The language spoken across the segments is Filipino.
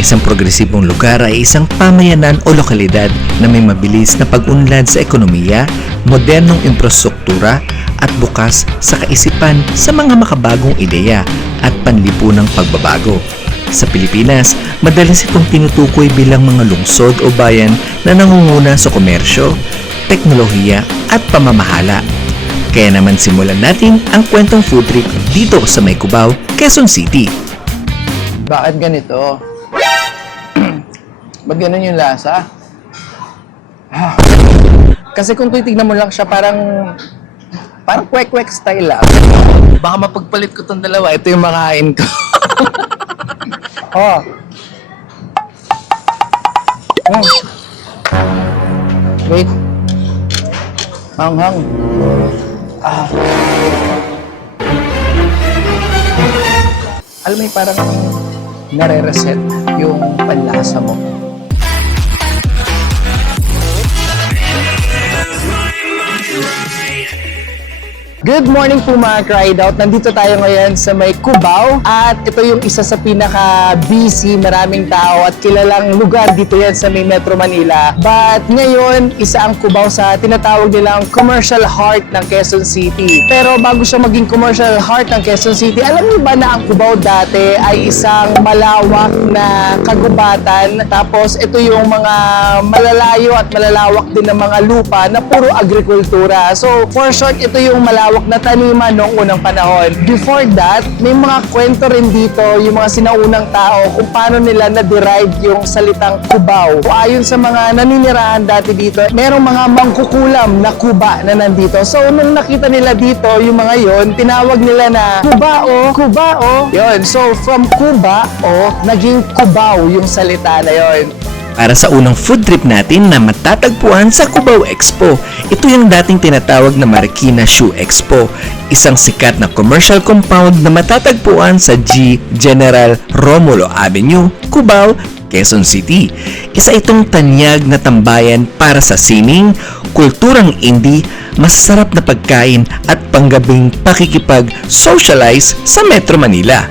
isang progresibong lugar ay isang pamayanan o lokalidad na may mabilis na pag-unlad sa ekonomiya, modernong infrastruktura at bukas sa kaisipan sa mga makabagong ideya at panlipunang pagbabago. Sa Pilipinas, madalas itong tinutukoy bilang mga lungsod o bayan na nangunguna sa komersyo, teknolohiya at pamamahala. Kaya naman simulan natin ang kwentong food trip dito sa May Cubao, Quezon City. Bakit ganito? Ba't ganun yung lasa? Kasi kung titignan mo lang siya, parang kwek-kwek style lang. Baka mapagpalit ko tong dalawa. Ito yung makain ko. Oh. Wait. Hanghang. Alam mo yung parang nare-reset yung panlasa mo. Good morning po mga Cried Out! Nandito tayo ngayon sa May Cubao at ito yung isa sa pinaka-busy, maraming tao at kilalang lugar dito yan sa May Metro Manila. But ngayon, isa ang Cubao sa tinatawag nilang commercial heart ng Quezon City. Pero bago siya maging commercial heart ng Quezon City, alam niyo ba na ang Cubao dati ay isang malawak na kagubatan? Tapos ito yung mga malalayo at malalawak din ng mga lupa na puro agrikultura. So for short, ito yung malawak na taniman noong unang panahon. Before that, may mga kwento rin dito yung mga sinaunang tao kung paano nila na-derive yung salitang Cubao. Ayon sa mga naninirahan dati dito, merong mga mangkukulam na kuba na nandito. So nung nakita nila dito yung mga yon, tinawag nila na Cubao, Cubao. Yon. So from Cubao, naging Cubao yung salita na yon. Para sa unang food trip natin na matatagpuan sa Cubao Expo. Ito yung dating tinatawag na Marikina Shoe Expo, isang sikat na commercial compound na matatagpuan sa General Romulo Avenue, Cubao, Quezon City. Isa itong tanyag na tambayan para sa sining, kulturang indie, masarap na pagkain at panggabing pakikipag-socialize sa Metro Manila.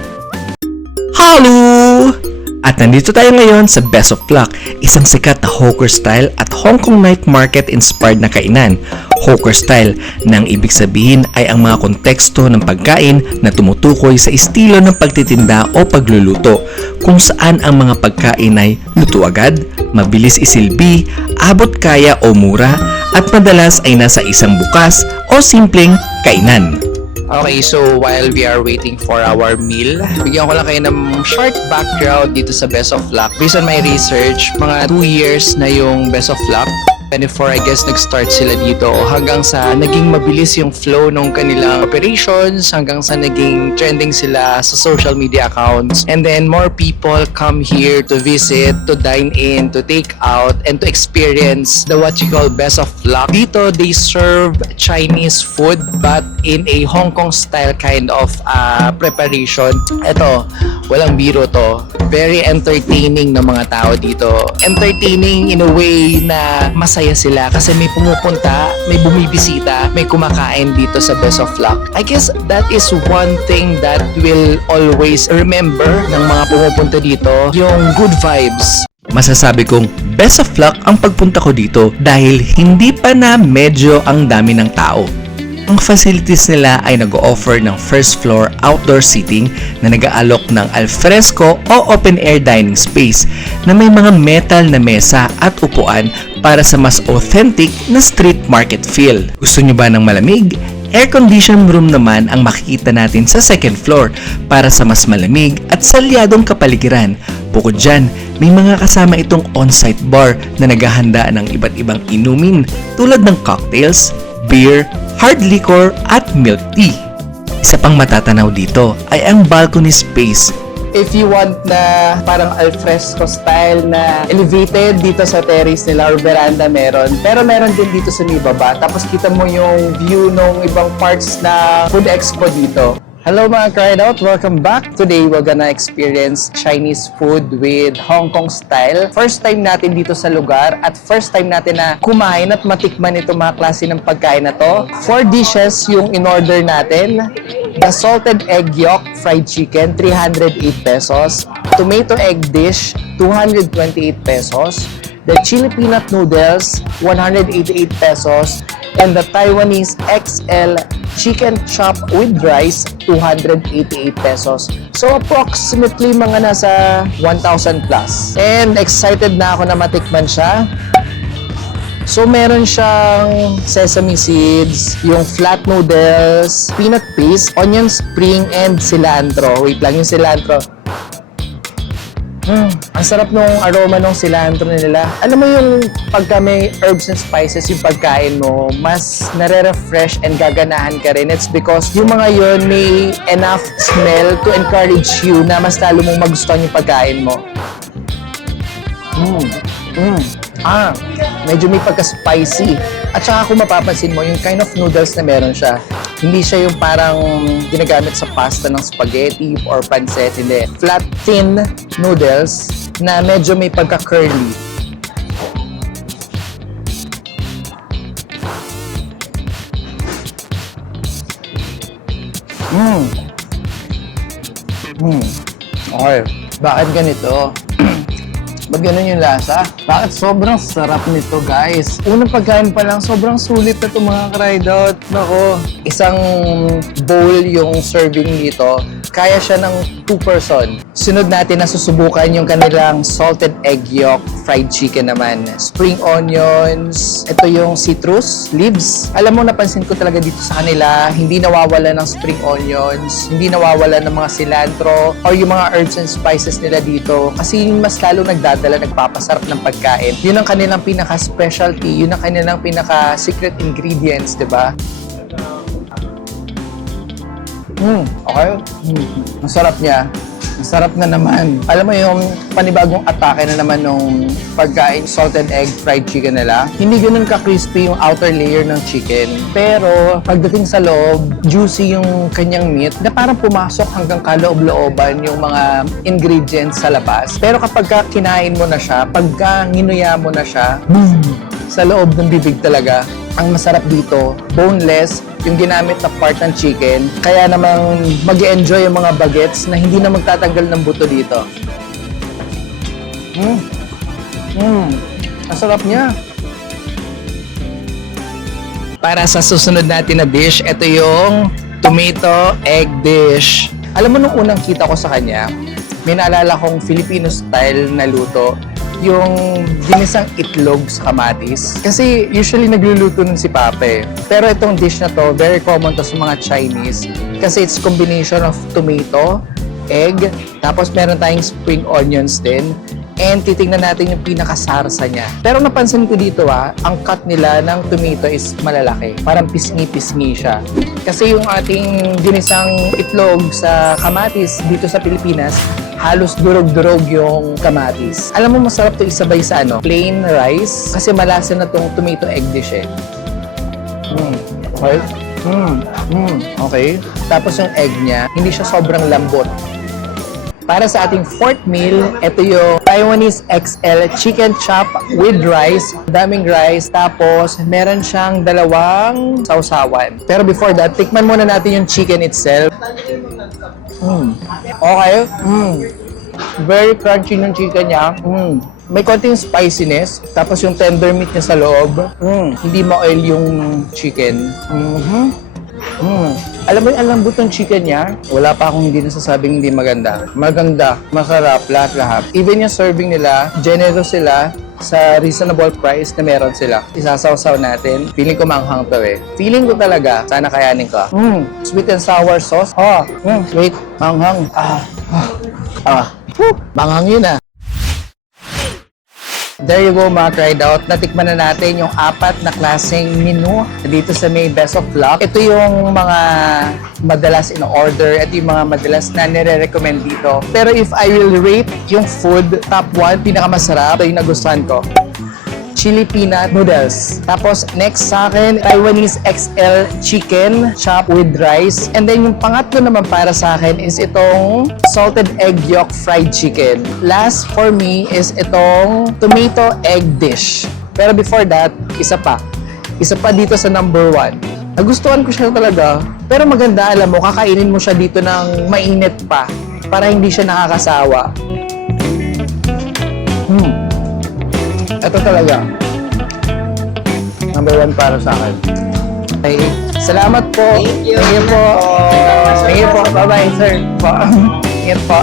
Hello! At nandito tayo ngayon sa Best of Luck, isang sikat na hawker style at Hong Kong night market inspired na kainan. Hawker style na ang ibig sabihin ay ang mga konteksto ng pagkain na tumutukoy sa estilo ng pagtitinda o pagluluto, kung saan ang mga pagkain ay luto agad, mabilis isilbi, abot kaya o mura, at madalas ay nasa isang bukas o simpleng kainan. Okay, so while we are waiting for our meal, bigyan ko lang kayo ng short background dito sa Best of Luck. Based on my research, mga 2 years na yung Best of Luck. 24, I guess, nag-start sila dito hanggang sa naging mabilis yung flow ng kanilang operations, hanggang sa naging trending sila sa social media accounts. And then more people come here to visit, to dine in, to take out, and to experience the what you call Best of Luck. Dito, they serve Chinese food but in a Hong Kong style kind of preparation. Ito, walang biro to. Very entertaining ng mga tao dito. Entertaining in a way na masaya sila kasi may pumupunta, may bumibisita, may kumakain dito sa Best of Luck. I guess that is one thing that will always remember ng mga pumupunta dito, yung good vibes. Masasabi kong Best of Luck ang pagpunta ko dito dahil hindi pa na medyo ang dami ng tao. Ang facilities nila ay nag-o-offer ng first floor outdoor seating na nag-aalok ng alfresco o open-air dining space na may mga metal na mesa at upuan para sa mas authentic na street market feel. Gusto nyo ba ng malamig? Air-conditioned room naman ang makikita natin sa second floor para sa mas malamig at salyadong kapaligiran. Bukod dyan, may mga kasama itong on-site bar na naghahanda ng iba't ibang inumin tulad ng cocktails, beer, hard liquor at milk tea. Isa pang matatanaw dito ay ang balcony space. If you want na parang alfresco style na elevated dito sa terrace nila or veranda meron. Pero meron din dito sa baba. Tapos kita mo yung view ng ibang parts na food expo dito. Hello mga Cried Out! Welcome back! Today, we're gonna experience Chinese food with Hong Kong style. First time natin dito sa lugar at first time natin na kumain at matikman itong mga klase ng pagkain na to. 4 dishes yung in-order natin. The salted egg yolk fried chicken, 308 pesos. Tomato egg dish, 228 pesos. The chili peanut noodles, 188 pesos. And the Taiwanese XL chicken chop with rice, 288 pesos. So approximately mga nasa 1,000 plus. And excited na ako na matikman siya. So meron siyang sesame seeds, yung flat noodles, peanut paste, onion spring, and cilantro. Wait lang, yung cilantro. Ang sarap nung aroma ng cilantro nila. Alam mo yung pagka may herbs and spices yung pagkain mo, mas nare-refresh and gaganahan ka rin. It's because yung mga yun may enough smell to encourage you na mas lalo mong magustuhan yung pagkain mo. Medyo may pagka-spicy. At saka kung mapapansin mo, yung kind of noodles na meron siya, hindi siya yung parang ginagamit sa pasta ng spaghetti or pancit. Hindi. Flat, thin noodles na medyo may pagka-curly. Okay. Bakit ganito? Ba't ganun yung lasa? Bakit sobrang sarap nito, guys? Unang pagkain pa lang, sobrang sulit na ito mga ka-ride out. Nako, isang bowl yung serving nito. Kaya siya ng 2 person. Sunod natin na susubukan yung kanilang salted egg yolk fried chicken naman. Spring onions, ito yung citrus leaves. Alam mo, napansin ko talaga dito sa kanila, hindi nawawala ng spring onions, hindi nawawala ng mga cilantro, or yung mga herbs and spices nila dito. Kasi mas lalo nagpapasarap ng pagkain. Yun ang kanilang pinaka-specialty, yun ang kanilang pinaka-secret ingredients, di ba? Okay. Masarap niya. Masarap na naman. Alam mo yung panibagong atake na naman nung pagkain salted egg fried chicken nila. Hindi ganun ka-crispy yung outer layer ng chicken. Pero pagdating sa loob, juicy yung kanyang meat na parang pumasok hanggang kaloob-looban yung mga ingredients sa labas. Pero kapag kinain mo na siya, pagka nginuya mo na siya, sa loob ng bibig talaga. Ang masarap dito, boneless, yung ginamit na part ng chicken. Kaya namang mag-enjoy yung mga bagets na hindi na magtatanggal ng buto dito. Ang sarap niya. Para sa susunod natin na dish, ito yung tomato egg dish. Alam mo, nung unang kita ko sa kanya, may naalala kong Filipino style na luto, yung ginisang itlog sa kamatis. Kasi usually nagluluto nun si Pape. Pero itong dish na to, very common to sa mga Chinese. Kasi it's combination of tomato, egg, tapos meron tayong spring onions din. And titingnan natin yung pinakasarsa niya. Pero napansin ko dito ang cut nila ng tomato is malalaki. Parang pisngi-pisngi siya. Kasi yung ating ginisang itlog sa kamatis dito sa Pilipinas, halos durog-durog yung kamatis. Alam mo, masarap to isabay sa plain rice. Kasi malasa na tong tomato egg dish eh. Okay. Okay. Tapos yung egg niya, hindi siya sobrang lambot. Para sa ating fourth meal, ito yung Taiwanese XL chicken chop with rice. Daming rice. Tapos, meron siyang 2 sausawan. Pero before that, tikman muna natin yung chicken itself. Okay. Very crunchy ng chicken niya. May konting spiciness. Tapos yung tender meat niya sa loob. Hindi ma-oil yung chicken. Alam mo yung alambot ng chicken niya? Wala pa akong hindi nasasabing hindi maganda. Maganda, masarap, lahat-lahat. Even yung serving nila, generous sila sa reasonable price na meron sila. Isasawsaw natin. Feeling ko manghang to eh. Feeling ko talaga, sana kayanin ka. Sweet and sour sauce. Wait, manghang. Manghang yun ah. There you go mga tried out. Natikman na natin yung 4 na klaseng menu dito sa may Best of Luck. Ito yung mga madalas in-order at yung mga madalas na nire-recommend dito. Pero if I will rate yung food, top 1, pinakamasarap, ito yung nagustuhan ko. Chili peanut noodles. Tapos next sa akin, Taiwanese XL chicken chop with rice. And then yung pangatlo naman para sa akin is itong salted egg yolk fried chicken. Last for me is itong tomato egg dish. Pero before that, isa pa dito sa number 1. Nagustuhan ko siya talaga. Pero maganda, alam mo, kakainin mo siya dito ng mainit pa para hindi siya nakakasawa. Ito talaga. Number 1 para sa akin. Okay. Salamat po. Thank you. Thank you po. Thank you po. Bye-bye, sir. Ingat po.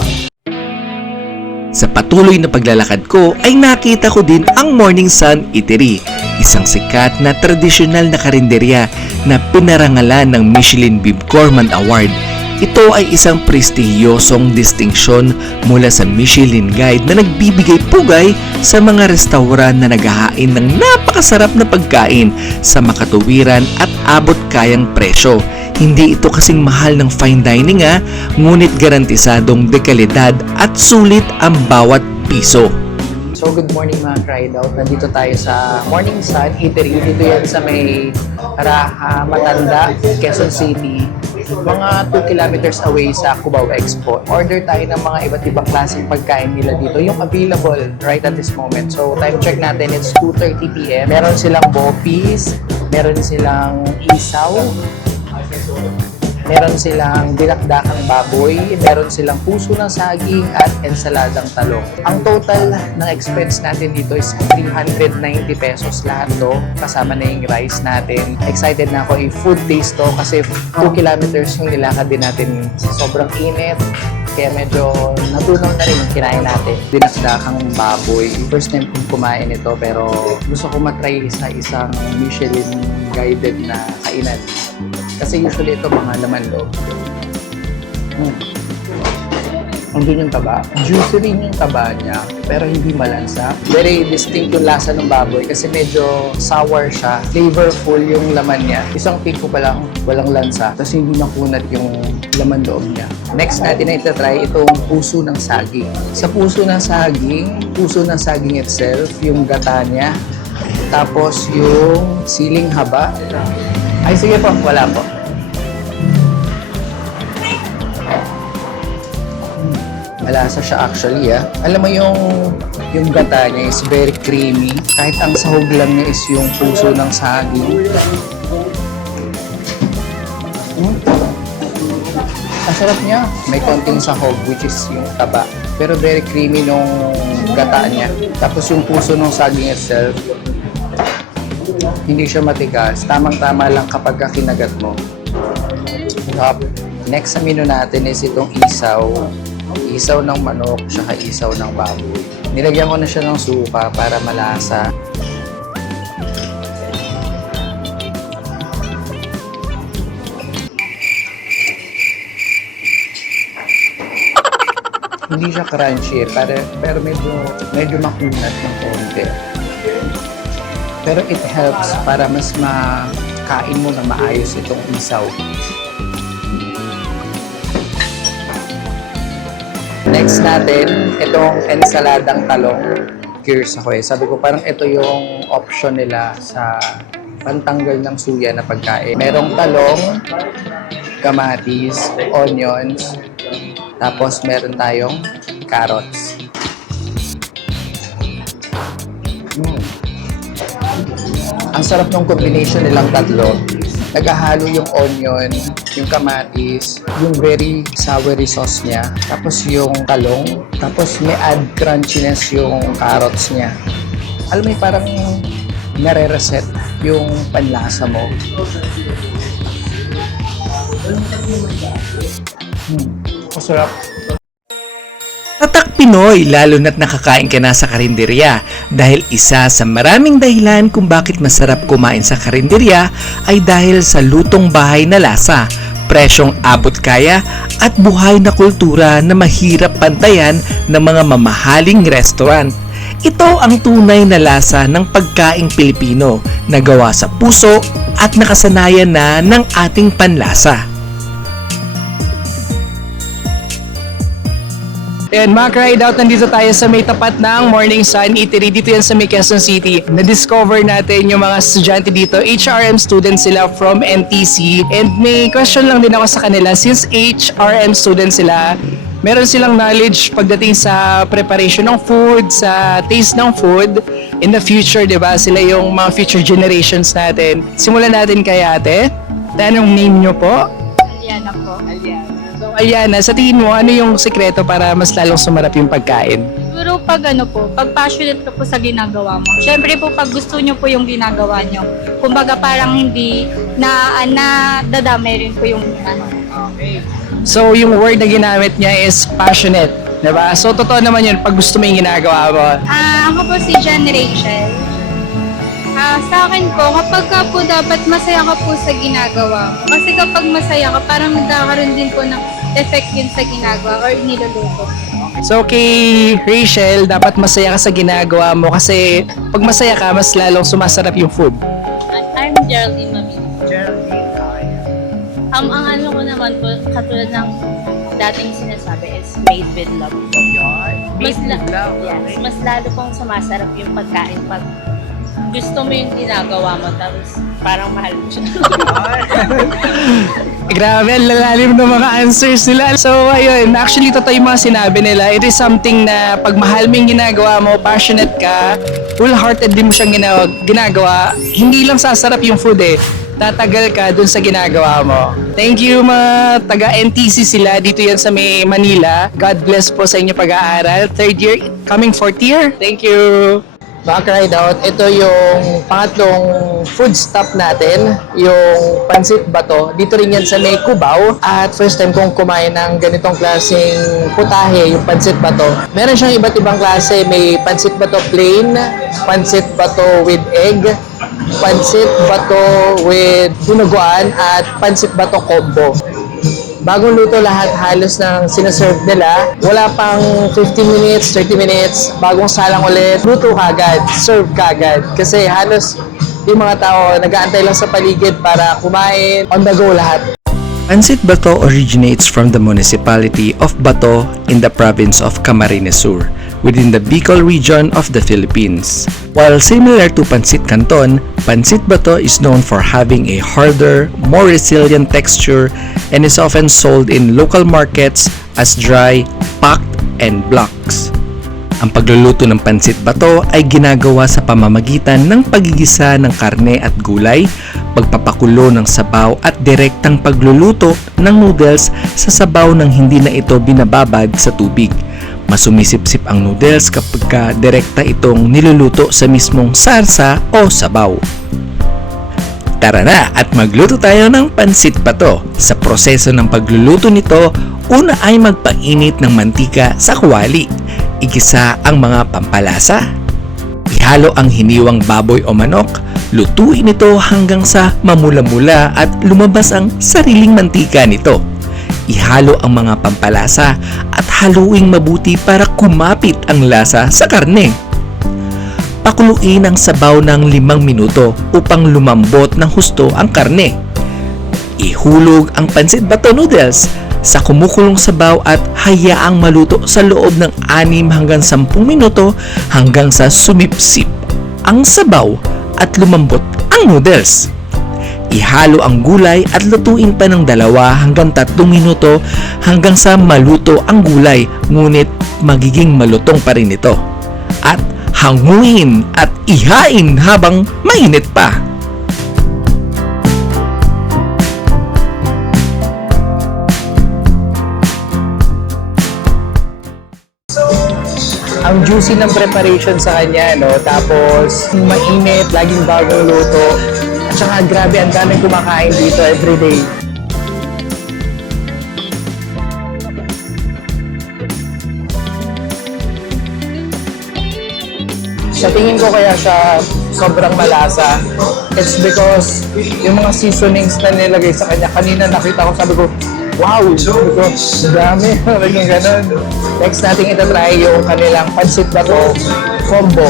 Sa patuloy na paglalakad ko ay nakita ko din ang Morning Sun Eatery, isang sikat na tradisyonal na karinderya na pinarangalan ng Michelin Bib Gourmand Award. Ito ay isang prestihiyosong distinksyon mula sa Michelin Guide na nagbibigay pugay sa mga restauran na naghahain ng napakasarap na pagkain sa makatuwiran at abot kayang presyo. Hindi ito kasing mahal ng fine dining ngunit garantisadong dekalidad at sulit ang bawat piso. So good morning mga Cried Out. Nandito tayo sa Morning Sun Eatery. Dito yan sa may Raha, Matanda, Quezon City. Mga 2 kilometers away sa Cubao Expo. Order tayo ng mga iba't ibang klaseng pagkain nila dito. Yung available right at this moment. So time check natin, it's 2:30 p.m. Meron silang bopis, meron silang isaw, meron silang dinakdakang baboy, meron silang puso ng saging at ensaladang talong. Ang total ng expense natin dito is 390 pesos lahat to, kasama na yung rice natin. Excited na ako i-food taste to kasi 2 kilometers yung nilakad din natin. Sobrang init, kaya medyo natunaw na rin yung kinain natin. Dinakdakang baboy. First time kong kumain ito pero gusto ko matry sa isang Michelin guided na kainan. Kasi usually ito mga laman loob. Andun yung taba. Juicy rin yung taba niya, pero hindi malansa. Very distinct yung lasa ng baboy kasi medyo sour siya. Flavorful yung laman niya. Isang tiko pa lang, walang lansa. Tapos hindi nakunat yung laman loob niya. Next natin na itatry itong puso ng saging. Sa puso ng saging itself, yung gata niya. Tapos yung siling haba. Ay, sige po. Wala po. Malasa siya actually, Alam mo yung gata niya is very creamy. Kahit ang sahog lang niya is yung puso ng saging. Ang sarap niya. May konting sahog which is yung taba. Pero very creamy nung gata niya. Tapos yung puso ng saging itself, hindi siya matigas. Tamang-tama lang kapag kinagat mo. Next sa menu natin is itong isaw. Isaw ng manok, saka isaw ng baboy. Nilagyan ko na siya ng suka para malasa. Hindi siya crunchy pero medyo makunat ng konti. Pero it helps para mas makain mo na maayos itong isaw. Next natin, itong ensaladang talong. Curious ako Sabi ko parang ito yung option nila sa pantanggal ng suya na pagkain. Merong talong, kamatis, onions, tapos meron tayong carrots. Ang sarap ng combination nilang tatlo. Naghahalo yung onion, yung kamatis, yung very soury sauce niya, tapos yung talong, tapos may add crunchiness yung carrots niya. Alam mo parang nare-reset yung panlasa mo. Masarap. Tatak Pinoy, lalo na't nakakain ka na sa karinderya dahil isa sa maraming dahilan kung bakit masarap kumain sa karinderya ay dahil sa lutong bahay na lasa, presyong abot kaya at buhay na kultura na mahirap pantayan ng mga mamahaling restaurant. Ito ang tunay na lasa ng pagkaing Pilipino na gawa sa puso at nakasanayan na ng ating panlasa. And mga Cried Out, nandito tayo sa may tapat ng Morning Sun Eatery. Dito yan sa may Quezon City. Na-discover natin yung mga estudyante dito. HRM students sila from NTC. And may question lang din ako sa kanila. Since HRM students sila, meron silang knowledge pagdating sa preparation ng food, sa taste ng food. In the future, di ba? Sila yung mga future generations natin. Simulan natin kay ate. Anong name nyo po? Aliana po. So, Aliana, sa tingin mo, ano yung sikreto para mas lalong sumarap yung pagkain? Siguro pag pag passionate ka po sa ginagawa mo. Syempre po pag gusto nyo po yung ginagawa nyo. Kumbaga parang hindi na dadamay rin po yung So, yung word na ginamit niya is passionate. Diba? So, totoo naman yun pag gusto mo yung ginagawa mo. Ako po si Jen Rachel. Sa akin po, kapag ka po dapat masaya ka po sa ginagawa mo. Kasi kapag masaya ka, parang magkakaroon din po ng effect yun sa ginagawa or niluluto. So, kay Rachel, dapat masaya ka sa ginagawa mo kasi pag masaya ka, mas lalong sumasarap yung food. I'm Geraldine Mamini. Ang ano ko naman po, katulad ng dating sinasabi is made with love. Yes, mas lalo pong sumasarap yung pagkain pag gusto mo yung ginagawa mo tapos parang mahal mo siya. Grabe, ang lalalim ng mga answers nila. So, ayun, actually, totoo yung mga sinabi nila. It is something na pag mahal mo yung ginagawa mo, passionate ka, full-heartedly mo siyang ginagawa, hindi lang sasarap yung food tatagal ka dun sa ginagawa mo. Thank you mga taga-NTC sila. Dito yan sa may Manila. God bless po sa inyo pag-aaral. Third year, coming fourth year. Thank you. Mga ka-ride out, ito yung pangatlong food stop natin, yung Pansit Bato. Dito rin yan sa may Cubao. At first time kong kumain ng ganitong klaseng putahe, yung Pansit Bato. Meron siyang iba't ibang klase. May Pansit Bato plain, Pansit Bato with egg, Pansit Bato with dinuguan, at Pansit Bato combo. Bagong luto lahat halos ng sinaserve nila. Wala pang 15 minutes, 30 minutes, bagong salang ulit, luto kagad, serve kagad. Kasi halos yung mga tao nag-aantay lang sa paligid para kumain, on the go lahat. Pansit Bato originates from the municipality of Bato in the province of Camarines Sur, within the Bicol region of the Philippines. While similar to Pansit Canton, Pansit Bato is known for having a harder, more resilient texture and is often sold in local markets as dry, packed, and blocks. Ang pagluluto ng Pansit Bato ay ginagawa sa pamamagitan ng pagigisa ng karne at gulay, pagpapakulo ng sabaw at direktang pagluluto ng noodles sa sabaw nang hindi na ito binababad sa tubig. Masumisip-sip ang noodles kapag direkta itong niluluto sa mismong sarsa o sabaw. Tara na at magluto tayo ng Pansit Bato. Sa proseso ng pagluluto nito, una ay magpainit ng mantika sa kawali. Igisa ang mga pampalasa. Ihalo ang hiniwang baboy o manok. Lutuin ito hanggang sa mamula-mula at lumabas ang sariling mantika nito. Ihalo ang mga pampalasa at haluing mabuti para kumapit ang lasa sa karne. Pakuluin ang sabaw ng 5 minuto upang lumambot ng husto ang karne. Ihulog ang Pansit Bato noodles sa kumukulong sabaw at hayaang maluto sa loob ng 6 hanggang 10 minuto hanggang sa sumipsip ang sabaw at lumambot ang noodles. Ihalo ang gulay at lutuin pa ng 2 hanggang 3 minuto hanggang sa maluto ang gulay, ngunit magiging malutong pa rin ito. At hanguin at ihain habang mainit pa. Ang juicy ng preparation sa kanya, no? Tapos, mainit, laging bagong luto. At saka, grabe, ang daming kumakain dito everyday. Sa tingin ko kaya siya sobrang malasa. It's because yung mga seasonings na nilagay sa kanya, kanina nakita ko, sabi ko, wow! Sabi ko, dami. Sabi ko, ganun. Next natin itatry yung kanilang Pansit Bato combo.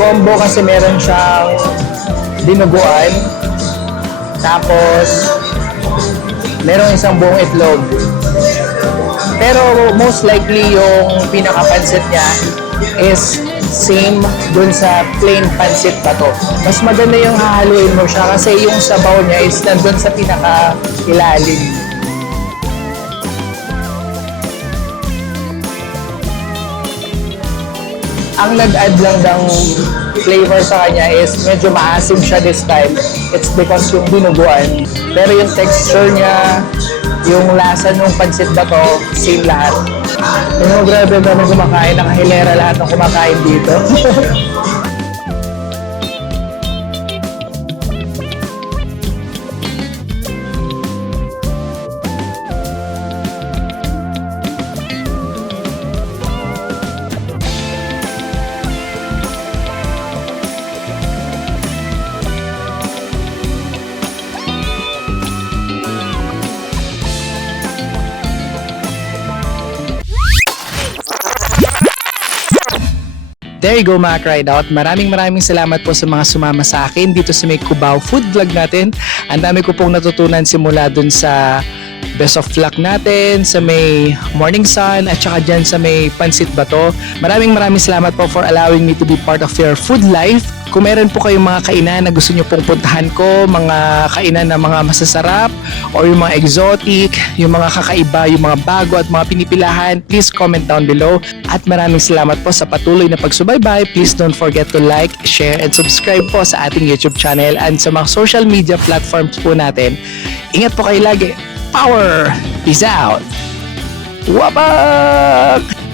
Combo kasi meron siyang dinuguan, tapos meron isang buong itlog. Pero most likely yung pinaka-pansit niya is same dun sa plain Pansit Bato. Mas maganda yung hahaluin mo siya kasi yung sabaw niya is nandun sa pinaka-ilalim. Ang nag-add lang ng flavor sa kanya is medyo maasim siya this time. It's because yung binuguan. Pero yung texture niya, yung lasa ng pansit bato, same lahat. Yung grabe ba na kumakain, nakahilera lahat ng kumakain dito. There you go mga Cried Out. Maraming salamat po sa mga sumama sa akin dito sa may Cubao food vlog natin. Ang dami ko pong natutunan simula dun sa best of luck natin, sa may morning sun, at saka dyan sa may pansit bato. Maraming salamat po for allowing me to be part of your food life. Kung meron po kayong mga kainan na gusto nyo pong puntahan ko, mga kainan na mga masasarap, or yung mga exotic, yung mga kakaiba, yung mga bago at mga pinipilahan, please comment down below. At maraming salamat po sa patuloy na pagsubaybay. Please don't forget to like, share, and subscribe po sa ating YouTube channel and sa mga social media platforms po natin. Ingat po kayo lagi. Power! Peace out! Wabak!